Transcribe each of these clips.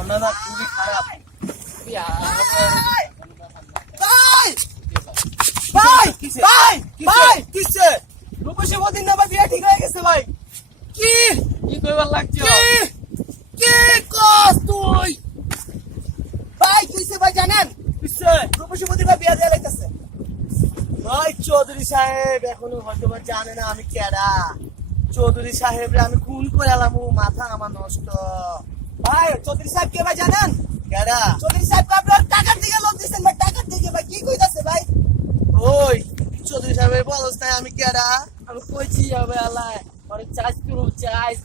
মনটা খুবই খারাপ। রূপসী বদিন না ভাই বিয়ে ঠিক হয়ে গেছে ভাই। কি কইবার লাগছে? কি কস তুই ভাই? কিসে ভাই জানেন? রূপসী বদিন ভাই বিয়ে দিয়ে লাইতেছে ভাই চৌধুরী সাহেব এখনো হয়তো বা জানে না আমি কেডা। চৌধুরী সাহেব আমি খুন করে এলাম, মাথা আমার নষ্ট। ভাই চৌধুরী সাহেব কে ভাই জানেন? কেডা? চৌধুরী সাহেব আপনার টাকার দিকে লোক দিচ্ছেন ভাই, টাকার দিকে ভাই কি কইতাছে ভাই? ওই চৌধুরী সাহেবের অবস্থায় আমি কেডা? আমি কইছি হবে আল্লাহ মানে চাইজ করু চাইজ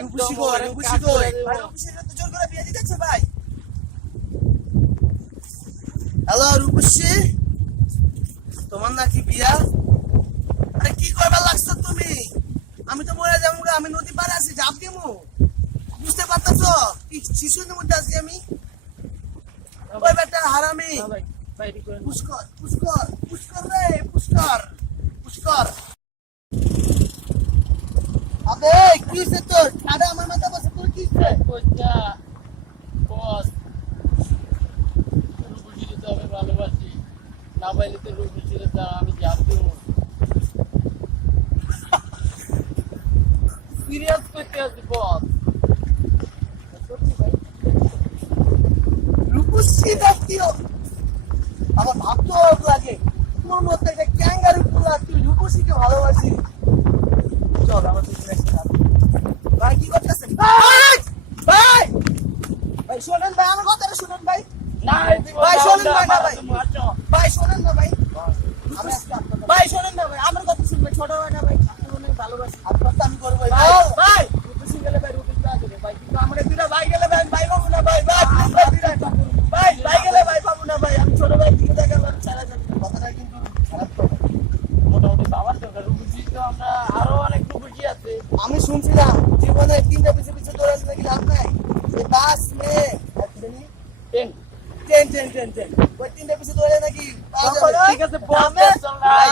রূপসী কই, রূপসী কই? ভাই রূপসীর তো জোর করে বিয়ে দিতেছে ভাই। হ্যালো রূপসী, তোমার নাকি বিয়া? আরে কি করবার লাগছো তুমি? আমি তো মরে যাবো, আমি নদী পাড়ে আছি, জাপ দিমু। বুঝতে পারতেছো কি শিশুদের মধ্যে আছি আমি? ওই বেটা হারামি। ভাই ভাই ঠিক করে পুষ্কর পুষ্কর পুষ্কর রে পুষ্কর পুষ্কর। আবে কি হইছে তোর? ঠাডা আমার মাথা বসে, তোর কি হইছে? কইতা বস রূপসী তো আমি ভালোবাসি, না পাইলে তো রূপসী তা আমি যাব দেব। সিরিয়াস করতে আছি বস। সত্যি ভাই রূপসী দেখতিও আমার ভাবতে অবাক লাগে, তোর মধ্যে একটা ক্যাঙ্গারু পুলা, তুই রূপসীকে ভালোবাসি। চল আমার পিছনে এসে যাবো। ভাই কি করতেছেন ভাই? ভাই ভাই শোনেন ভাই, আমার কথাটা শুনেন ভাই। না ভাই, শোনেন ভাই, না ভাই। মারছো ভাই শোনেন না ভাই, ভাই শোনেন না ভাই, আমার কথা শুনবেন। ছোট ভাই না ভাই, আপনি অনেক ভালোবাসি আপনার তো আমি করবো ভাই। ভাই রূপসী গেলে ভাই রূপসী আসবে ভাই, কিন্তু আমরা দুটা ভাই গেলে ভাই ভাই পাবো না ভাই। ভাই আমরা দুটা ভাই ভাই গেলে ভাই পাবো না ভাই। আমি ছোট ভাই দিকে দেখালাম ছাড়া যাবে না। কথাটা কিন্তু খারাপ তো। মোটামুটি বাবার দরকার রূপসী তো আমরা আরো অনেক রূপসী আছে। আমি শুনছিলাম জীবনে তিনটা পিছে পিছে দৌড়াতে নাকি লাভ নাই, এই বাস মেয়ে ten train train train train ওই তিনটা পিছে দৌড়ে নাকি পাওয়া যাবে। ঠিক আছে বস আমি- চল ভাই।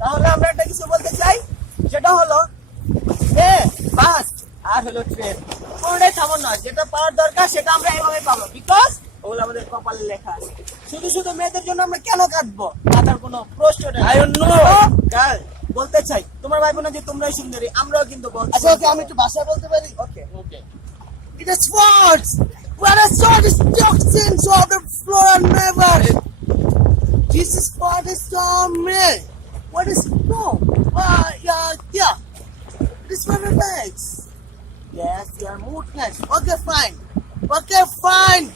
তাহলে আমরা একটা কিছু বলতে চাই, সেটা হলো বাস আর হলো ট্রেন কোনটাই সামান্য নয়। যেটা পাওয়ার দরকার সেটা আমরা এইভাবে পাবো, বিকজ ওগুলো আমাদের কপালে লেখা আছে। শুধু শুধু মেয়েদের জন্য আমরা কেন কাটবো? কাটার কোনো প্রশ্ন নেই। I don't know. গাল বলতে চাই, তোমার ভাই বোন যে তোমরাই সুন্দরী, আমরাও কিন্তু বলছি। আচ্ছা ওকে আমি একটু ভাষা বলতে পারি। ওকে ওকে It is sports where the sword is toxins of the flora never. This is what is on me. What is no? Yeah. This one relax. Yes, you are moodless. Okay, fine.